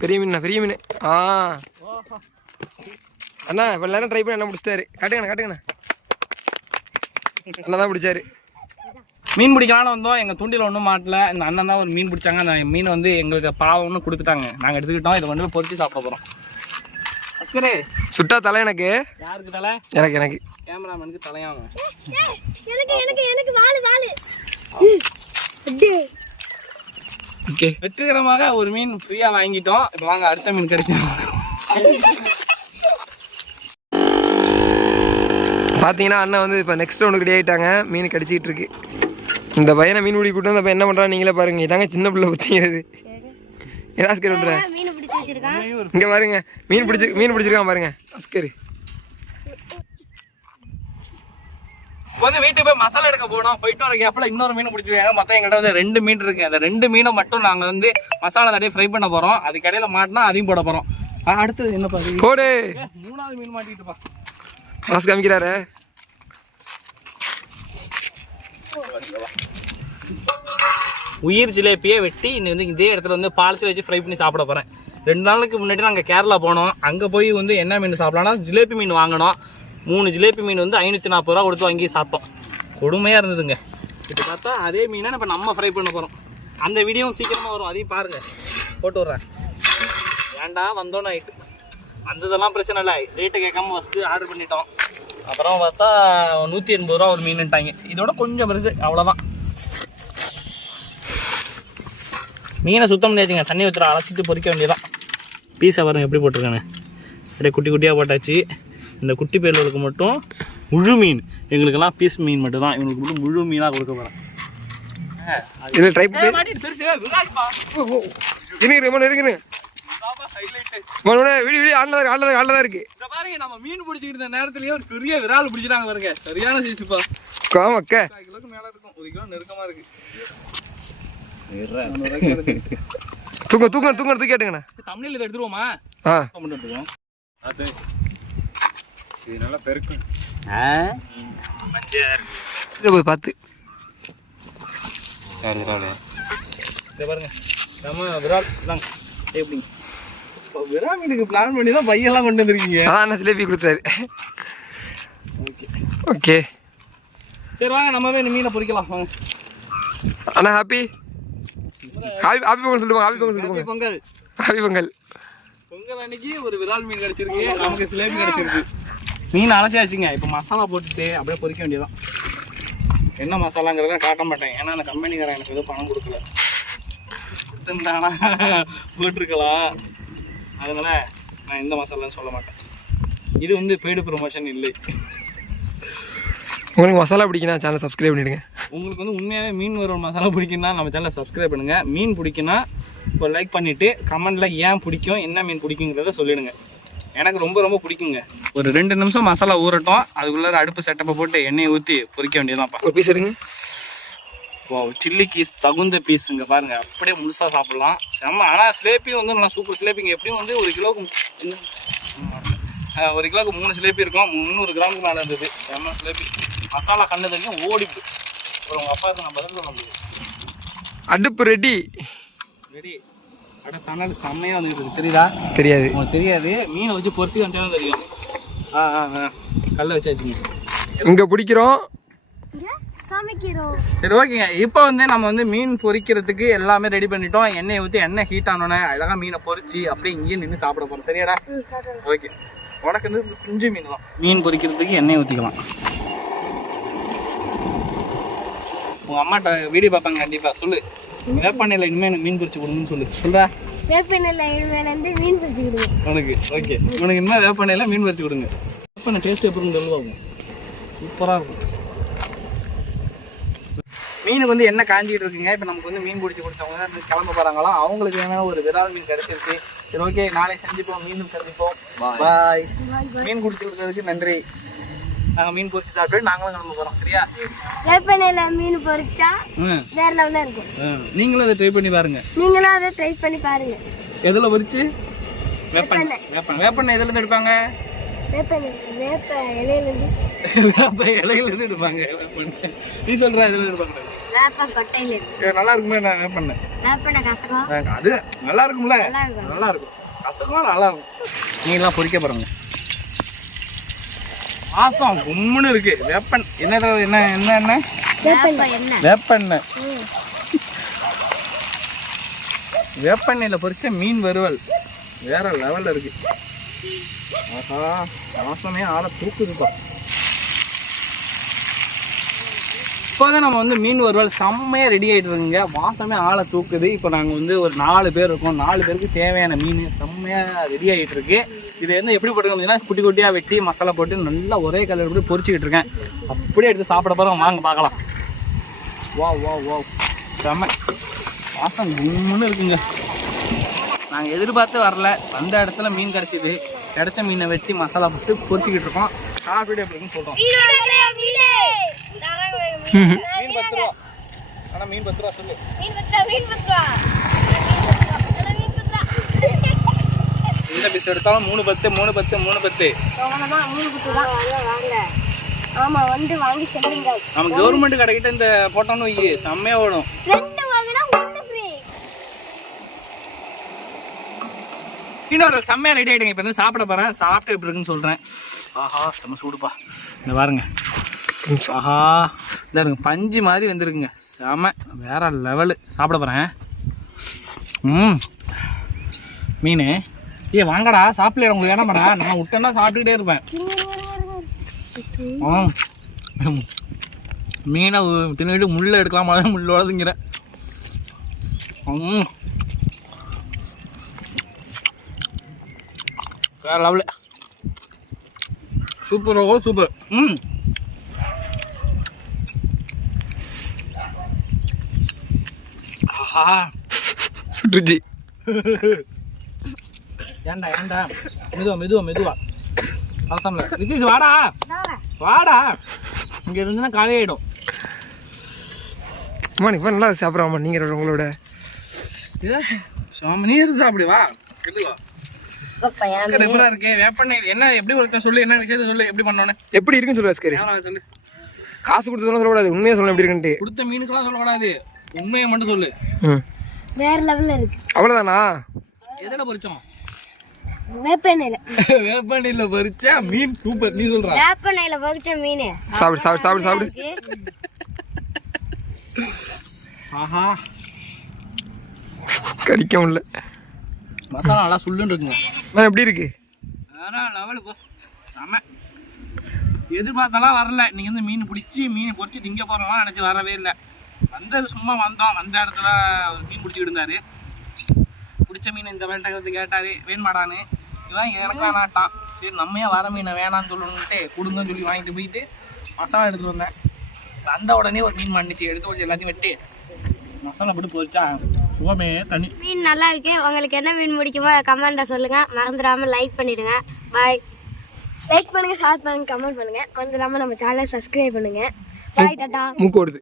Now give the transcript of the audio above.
பெரிய மீன் பெரிய மீன். ஆ. அண்ணா இவ்வளோ நேரம் ட்ரை பண்ணி என்ன பிடிச்சிட்டாரு காட்டுங்கண்ணா காட்டுங்கண்ணா. அண்ணா தான் பிடிச்சாரு. மீன் பிடிக்கலாம்னு வந்தோம். எங்கள் தூண்டில ஒன்றும் மாட்டல. இந்த அண்ணன் தான் ஒரு மீன் பிடிச்சாங்க. அந்த மீன் வந்து எங்களுக்கு பாவம்னு கொடுத்துட்டாங்க. நாங்கள் எடுத்துக்கிட்டோம். இதை கொண்டு போய் பொரிச்சு சாப்பிட போகிறோம் சுட்டா தலை எனக்கு. யாருக்கு தலை? எனக்கு எனக்கு. கேமராமேனுக்கு தலையாங்க எனக்கு எனக்கு எனக்கு வாளு வாளு ஓகே வெற்றிகரமாக ஒரு மீன் ஃப்ரீயாக வாங்கிட்டோம். இப்போ வாங்க அடுத்த மீன் கிடைக்கும். பார்த்தீங்கன்னா அண்ணன் வந்து இப்போ நெக்ஸ்ட் ரவுண்டுக்கு ரெடி ஆகிட்டாங்க மீன் கடிச்சிட்டு இருக்கு. இந்த பையனை மீன் பிடி கூட்டு வந்து அப்போ என்ன பண்ணுறான் நீங்களே பாருங்க. இதாங்க சின்ன பிள்ளை ஊற்றிங்கிறது ஏன் ஆஸ்கர் விட்ற மீன் பிடிச்சி வச்சிருக்கான். இங்கே பாருங்க. மீன் பிடிச்சி மீன் பிடிச்சிருக்கான் பாருங்க. ஆஸ்கர் இப்போ வந்து வீட்டுக்கு போய் மசாலா எடுக்க போனோம். போயிட்டு வர கேப்பில் இன்னொரு மீன் பிடிச்சிருக்காங்க மொத்தம் எங்கிட்ட வந்து ரெண்டு மீன் இருக்கு. அந்த ரெண்டு மீனை மட்டும் நாங்கள் வந்து மசாலா தடவை ஃப்ரை பண்ண போகிறோம் அதுக்கு இடையில மாட்டினா அதையும் போட போகிறோம் அடுத்தது என்ன பாருங்க போடு. மூணாவது மீன் மாட்டிக்கிட்டுப்பா மாஸ்க் காமிக்கிறாரு. உயிர் ஜிலேபியை வெட்டி இன்னும் வந்து இதே இடத்துல வந்து பாலத்தில் வச்சு ஃப்ரை பண்ணி சாப்பிட போகிறேன் ரெண்டு நாளுக்கு முன்னாடி நாங்கள் கேரளா போனோம். அங்கே போய் வந்து என்ன மீன் சாப்பிடலாம்னா ஜிலேபி மீன் வாங்கினோம். மூணு ஜிலேபி மீன் வந்து ஐநூற்றி நாற்பது ரூபா கொடுத்து வாங்கி சாப்பிட்டோம். கொடுமையாக இருந்ததுங்க. இப்போ பார்த்தா அதே மீனை இப்போ நம்ம ஃப்ரை பண்ண போகிறோம் அந்த வீடியோவும் சீக்கிரமாக வரும். அதையும் பாருங்கள் போட்டு விட்றேன். ஏன்டா வந்தோன்னு நைட்டு வந்ததெல்லாம் பிரச்சனை இல்லை. ரேட்டை கேட்காம ஃபஸ்ட்டு ஆர்டர் பண்ணிட்டோம். அப்புறம் பார்த்தா நூற்றி எண்பது ரூபா ஒரு மீனுட்டாங்க இதோட கொஞ்சம் பெருசு. அவ்வளோதான் மீனை சுத்தம் பண்ணியாச்சுங்க. தண்ணி ஊற்றுற அலசிட்டு பொறிக்க வேண்டியதான் பீஸை பாருங்க எப்படி போட்டிருக்கானு. அப்படியே குட்டி குட்டியாக போட்டாச்சு. இந்த குட்டி பேர்களுக்கு மட்டும் முழு மீன். எங்களுக்கெல்லாம் பீஸ் மீன் மட்டும் தான் இவங்களுக்கு மட்டும் முழு மீனாக கொடுக்க போகிறேன் இதில் ட்ரை பண்ணி. இருக்குங்க மணி வீடு வீடு ஆண்டில் தான் ஆண்டில் தான் ஆண்டில் தான் இருக்கு. இந்த பாருங்க நம்ம மீன் பிடிச்சிக்கிட்டு இருந்த நேரத்துலயே ஒரு பெரிய விரால் பிடிச்சிட்டாங்க பாருங்க. சரியான சைஸுப்பா காமக்க கால் கிலோக்கு மேல இருக்கும். ஒரு கிலோ நெருக்கமா இருக்கு. தூங்க தூங்க தூங்க தூக்கி கேட்டுங்கண்ணா தமிழில் இதை எடுத்துருவோமா? ஆ. இது நல்லா பெருக்கும். இதில் போய் பார்த்து. இதை பாருங்க. நம்ம விரால் எப்படி விரால் மீனுக்கு பிளான் பண்ணி தான் பையெல்லாம் கொண்டு வந்திருக்கீங்க. அதான் ஜிலேபி கொடுத்தாரு. ஓகே. ஓகே. சரி வாங்க நம்ம போய் இந்த மீனை பொரிக்கலாம் வாங்க. அண்ணா ஹாப்பி ஹாப்பி ஹாப்பி பொங்கல் சொல்லுவாங்க ஹாப்பி பொங்கல் சொல்லுவாங்க பொங்கல். ஹாப்பி பொங்கல். பொங்கல் அன்னைக்கு ஒரு விரால் மீன் கிடைச்சிருக்கு. நமக்கு சிலேபி கிடைச்சிருக்கு. மீன் அலசியாச்சுங்க. இப்போ மசாலா போட்டுட்டு அப்படியே பொரிக்க வேண்டியதான் என்ன மசாலாங்கிறத காட்ட மாட்டேன். ஏன்னா அந்த கம்பெனிக்காரன் எனக்கு எதுவும் பணம் கொடுக்கல. கொடுத்துருந்தானா? போட்டிருக்கலாம். அதனால நான் எந்த மசாலான்னு சொல்ல மாட்டேன். இது வந்து பெய்டு ப்ரொமோஷன் இல்லை. உங்களுக்கு மசாலா பிடிக்குன்னா சேனல் சப்ஸ்கிரைப் பண்ணிடுங்க. உங்களுக்கு வந்து உண்மையாகவே மீன் வறுவல் மசாலா பிடிக்குன்னா நம்ம சேனலை சப்ஸ்கிரைப் பண்ணுங்கள் மீன் பிடிக்குன்னா இப்போ லைக் பண்ணிவிட்டு கமெண்டில் ஏன் பிடிக்கும் என்ன மீன் பிடிக்குங்கிறத சொல்லிடுங்க. எனக்கு ரொம்ப ரொம்ப பிடிக்குங்க. ஒரு ரெண்டு நிமிஷம் மசாலா ஊறட்டும். அதுக்குள்ளே அடுப்பு செட்டப்பை போட்டு எண்ணெயை ஊற்றி பொரிக்க வேண்டியதான்ப்பா ஒரு பீஸ் எடுங்க. ஓ சில்லிக்கு தகுந்த பீஸுங்க பாருங்க. அப்படியே முழுசாக சாப்பிடலாம். செம்ம ஆனால் சிலேப்பி வந்து நல்லா சூப்பர் சிலேப்பிங்க எப்படியும் வந்து ஒரு கிலோவுக்கு ஒரு கிலோவுக்கு மூணு சிலேப்பி இருக்கும். முந்நூறு கிராமுக்கு மேலே இருந்தது. செம்ம சிலேப்பி மசாலா கண்ணு தெரியும் ஓடிப்பு அப்புறம் உங்கள் அப்பா நான் பதில் சொல்ல முடியும் அடுப்பு ரெடி ரெடி அட தணல் செம்மையாக வந்துருக்கு தெரியுதா? தெரியாது. உங்களுக்கு தெரியாது. மீனை வச்சு பொறுத்து வந்துட்டா தெரியும். ஆ ஆ ஆ. கல்லை வச்சாச்சுங்க இங்கே பிடிக்கிறோம். சமைக்கிறோம். சரி ஓகேங்க. இப்போ வந்து நம்ம வந்து மீன் பொரிக்கிறதுக்கு எல்லாமே ரெடி பண்ணிட்டோம். எண்ணெயை ஊற்றி எண்ணெய் ஹீட் ஆனோன்னே அழகாக மீனை பொரிச்சு அப்படியே இங்கேயே நின்று சாப்பிட போகிறோம் சரியாடா? ஓகே. உனக்கு வந்து இந்த குஞ்சு மீன் தான். மீன் பொரிக்கிறதுக்கு எண்ணெய் ஊற்றிக்கலாம் உங்கள் அம்மாட்ட வீடியோ பார்ப்பாங்க கண்டிப்பாக சொல்லு. வேப்பண்ணையில் இனிமேல் எனக்கு மீன் பொரிச்சு கொடுங்கன்னு சொல்லு. சொல்றா? வேப்பெண்ணெயில் இனிமேல இருந்து மீன் பிடிச்சிக்கிடுவோம் உனக்கு ஓகே உனக்கு இனிமேல் வேப்பண்ணையில் மீன் பொரிச்சு கொடுங்க. வேப்பண்ணை டேஸ்ட் எப்படி சொல்லுவாங்க சூப்பராக இருக்கும். மீனுக்கு வந்து என்ன காஞ்சிட்டு இருக்குங்க? இப்போ நமக்கு வந்து மீன் பிடிச்சி கொடுத்தவங்க தான் கிளம்ப போகிறாங்களாம் அவங்களுக்கு வேணா ஒரு விரால் மீன் கிடைச்சிருக்கு. சரி ஓகே நாளை சந்திப்போம். மீண்டும் சந்திப்போம். பாய் மீன் பிடிச்சி கொடுத்ததுக்கு நன்றி. நாங்கள் மீன் பொரிச்சு சாப்பிட்டு நாங்களும் கிளம்ப போகிறோம் சரியா? வேப்பெண்ணெயில் மீன் பொரிச்சா ம் வேற லெவலில் இருக்கும். நீங்களும் அதை ட்ரை பண்ணி பாருங்க. நீங்களும் அதை ட்ரை பண்ணி பாருங்க. எதில் பொரிச்சு வேப்பண்ணெய். வேப்பண்ணெய். வேப்பண்ணெய். எதுலேருந்து எடுப்பாங்க? வேப்பெண்ணெய். வேப்ப இலையிலேருந்து வேப்ப இலையிலேருந்து எடுப்பாங்க. வேப்பெண்ணெய். நீ சொல்கிற எதுலேருந்து எடுப்பாங்க? நல்லா இருக்குமே நான் கசகம் அது நல்லா இருக்கும்ல? நல்லா இருக்கும். கசகமாக நல்லா இருக்கும். நீங்களாம் பொரிக்க பாருங்க மாசம் கும்முன்னு இருக்கு. வேப்பன் என்ன என்ன என்ன என்ன? வேப்பெண்ணெய். வேப்பெண்ணெயில் பொரிச்ச மீன் வறுவல். வேற லெவல்ல இருக்கு. ஆஹா வாசமே ஆளை தூக்குதுப்பா. இப்போதான் நம்ம வந்து மீன் வறுவல் செம்மையாக ரெடி ஆகிட்டு இருக்குங்க வாசமே ஆளை தூக்குது. இப்போ நாங்கள் வந்து ஒரு நாலு பேர் இருக்கோம். நாலு பேருக்கு தேவையான மீன் செம்மையாக ரெடி ஆகிட்டு இருக்கு இது வந்து எப்படி போட்டுருக்கோம்னா குட்டி குட்டியாக வெட்டி மசாலா போட்டு நல்லா ஒரே கலர் போட்டு பொரிச்சுக்கிட்டு இருக்கேன். அப்படியே எடுத்து சாப்பிட போகிறோம் வாங்க பார்க்கலாம். வா வா வா. செம்ம. வாசம் கும்முன்னு இருக்குங்க. நாங்கள் எதிர்பார்த்து வரல. வந்த இடத்துல மீன் கிடச்சிது. கிடைச்ச மீனை வெட்டி மசாலா போட்டு பொரிச்சிக்கிட்டு இருக்கோம். சாப்பிட்டு எப்படின்னு சொல்கிறோம் மீன்? பத்து ரூபா. ஆனால் மீன் பத்து ரூபா சொல்லு. எந்த பீஸ் எடுத்தாலும் மூணு பத்து மூணு பத்து மூணு பத்து. ஆமா வந்து வாங்கி செல்லுங்க நம்ம கவர்மெண்ட் கடைக்கிட்ட இந்த போட்டோன்னு வை செம்மையாக ஓடும் ரெண்டு வாங்கினா ஒன்று ஃப்ரீ இன்னொரு செம்மையாக ரெடி ஆகிடுங்க இப்போ வந்து சாப்பிட போகிறேன் சாப்பிட்டு எப்படி இருக்குன்னு சொல்கிறேன் ஆஹா செம்ம சூடுப்பா. இந்த பாருங்க. ஆஹா இந்த இருங்க பஞ்சு மாதிரி வந்துருக்குங்க. செம வேற லெவலு சாப்பிட போகிறேன் ம். மீன். ஏ வாங்கடா சாப்பிடல உங்களுக்கு என்ன பண்ணா நான் விட்டேன்னா சாப்பிட்டுக்கிட்டே இருப்பேன். மீனை தின்னுட்டு முள்ளை எடுக்கலாமா? முள்ளோட திங்கிறேன். ம். வேற லெவலு சூப்பர் ஓ சூப்பர் ம். ஆஹா. சுற்றுச்சு. ஏன்டா ஏன்டா மெதுவா மெதுவா மெதுவா. அவசரம்ல. நிதிஷ் வாடா. வாடா. இங்க இருந்துன்னா காலையாயிடும் அம்மா நீ இப்போ நல்லா சாப்பிட்றாம்மா நீங்கள் உங்களோட. சுவாமி நீர் சாப்பிடு? வா எடுத்துக்கோ அஸ்கர் எப்படா இருக்கு வேப்பெண்ணெய் என்ன எப்படி ஒருத்தன் சொல்லு? என்ன விஷயத்த சொல்லு? எப்படி பண்ணோன்னு? எப்படி இருக்குன்னு சொல்லுவா ஸ்கரி காசு கொடுத்ததெல்லாம் சொல்லக்கூடாது. உண்மையாக சொல்லணும் எப்படி இருக்குன்ட்டு. கொடுத்த மீனுக்கெல்லாம் சொல்லக்கூடாது. உண்மையை மட்டும் சொல்லு. வேற லெவல்ல இருக்கு. அவ்வளோதானா எதில் பொரிச்சோம் வேப்பெண்ணெயில. வேப்பெண்ணெயில் பொரிச்சா மீன் சூப்பர். நீ சொல்றா. வேப்பெண்ணெயில பொரிச்ச மீன். சாப்பிடு சாப்பிடு சாப்பிடு சாப்பிடு. ஆஹா. கடிக்க முடியல. மசாலா நல்லா சுள்ளுன்னு இருக்குங்க. அண்ணா, எப்படி இருக்கு? வேற லெவலு போ. செம. எதிர்பார்த்தெல்லாம் வரல. நீங்கள் வந்து மீன் பிடிச்சி மீன் பொரிச்சு திங்க போகிறோம்லாம் நினச்சி வரவே இல்லை. வந்தது சும்மா வந்தோம். வந்த இடத்துல மீன் பிடிச்சிக்கிட்டு இருந்தாரு பிடிச்ச மீன் இந்த வேலை வந்து கேட்டாரு வேணுமாடான்னு? இவன் எனக்கா நாட்டான் சரி நம்ம ஏன் வர மீனை வேணாம்னு சொல்லணுன்ட்டு கொடுங்கன்னு சொல்லி வாங்கிட்டு போயிட்டு மசாலா எடுத்துகிட்டு வந்தேன். வந்த உடனே ஒரு மீன் மண்ணிச்சு. எடுத்து வச்சு எல்லாத்தையும் வெட்டி மசாலா போட்டு பொரிச்சா சுகமே தனி மீன் நல்லா இருக்கு. உங்களுக்கு என்ன மீன் பிடிக்குமோ கமெண்ட்ல சொல்லுங்க. மறந்துடாம லைக் பண்ணிடுங்க. பாய் லைக் பண்ணுங்க ஷேர் பண்ணுங்க கமெண்ட் பண்ணுங்க. மறந்துடாம நம்ம சேனலை சப்ஸ்கிரைப் பண்ணுங்க. பாய் டாடா. மூக்கு ஓடுது.